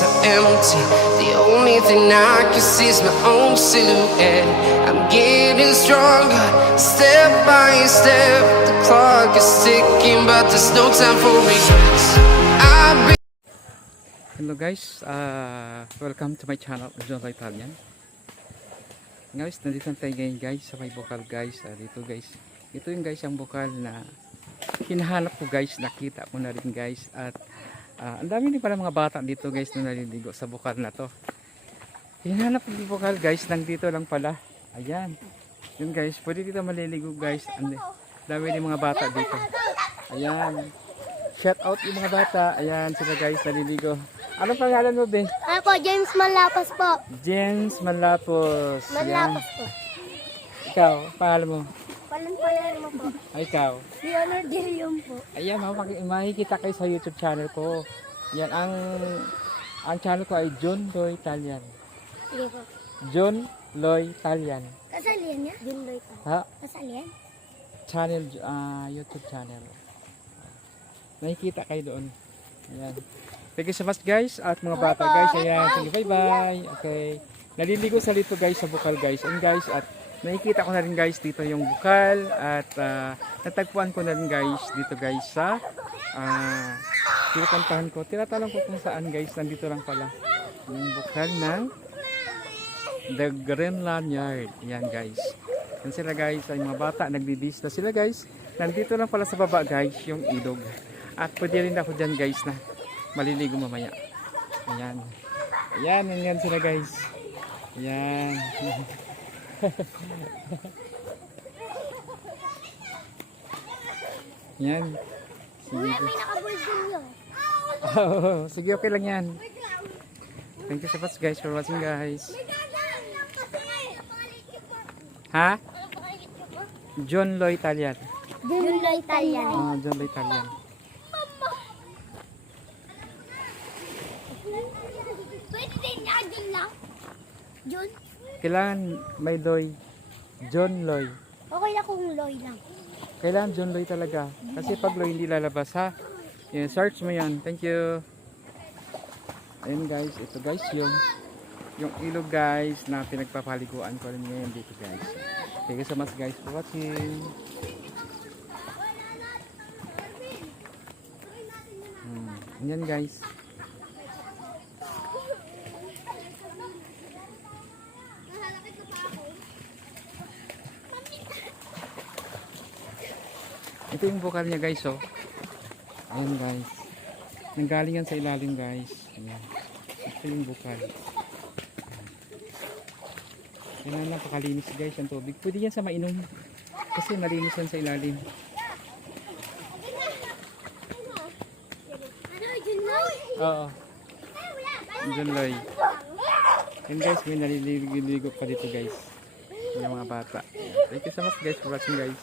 streets are empty. The only thing I can see is my own silhouette. I'm getting stronger, step by step. The clock is ticking, but there's no time for regrets. Hello guys, welcome to my channel, John Italian. Guys, nandito tayo ngayon guys sa may bukal guys. Dito guys, ito yung guys ang bukal na hinahanap ko guys, nakita ko na rin guys. At ang dami din pala mga bata dito guys na naliligo sa bukal na to. Hinahanap ko yung bukal guys, nandito lang pala. Ayan, yun guys, pwede dito maliligo guys. Ang dami din mga bata dito. Ayan, shout out yung mga bata. Ayan sila guys, naliligo. Anong pangalan mo, Ben? Ako, James Manlapos po. James Manlapos. Manlapos po. Ikaw, pangalan mo? Palan mo po. Ay, ikaw. Leonard Dirium po. Ayan, makikita kayo sa YouTube channel ko. Yan, ang channel ko ay John Loy Italian. Sige po. John Loy Italian. Kasalian niya? Jun Loy po. Ha? Kasalian? Channel, YouTube channel. Nakikita kayo doon. Ayan. Thank you so much guys at mga bata guys. Ayan, sige, bye bye. Okay. Naliligo sa dito guys sa bukal guys. And guys, at nakikita ko na rin guys dito yung bukal at natagpuan ko na rin guys dito guys sa pinupuntahan ko. Tinatanong ko kung saan guys. Nandito lang pala yung bukal ng The Greenland Yard. Ayan guys. Yan sila guys, ay mga bata nagbibisita sila guys. Nandito lang pala sa baba guys yung ilog. At pwede rin ako dyan guys na maliligo mamaya. Ayan. Ayan, yan sila guys. Ayan. Ayan. Sige. May nakabulbul yun. Oh, sige, okay lang yan. Thank you so much guys for watching guys. Ha? John Loy Italian. Jun Loy Italian. John Loy Italian. Pwede din na Jun lang. Jun? Kailangan may Loy. John Loy. Okay na kung Loy lang. Kailangan John Loy talaga. Kasi pag Loy hindi lalabas ha. Yan, search mo yan. Thank you. Ayun guys. Ito guys yung ilog guys na pinagpapaliguan ko rin ngayon dito guys. Thank you so much guys for watching. Yan guys. Ito yung bukal niya guys oh. Ayan guys. Nanggaling yan sa ilalim guys. Ayan. Ito yung bukal. Yan na napakalinis guys ang tubig. Pwede yan sa mainom. Kasi malinis yan sa ilalim. Ano, Jun Loy? Oo. John Loy. Yan guys, may naliligo pa dito guys. Yung mga bata. Thank you so much guys for watching guys.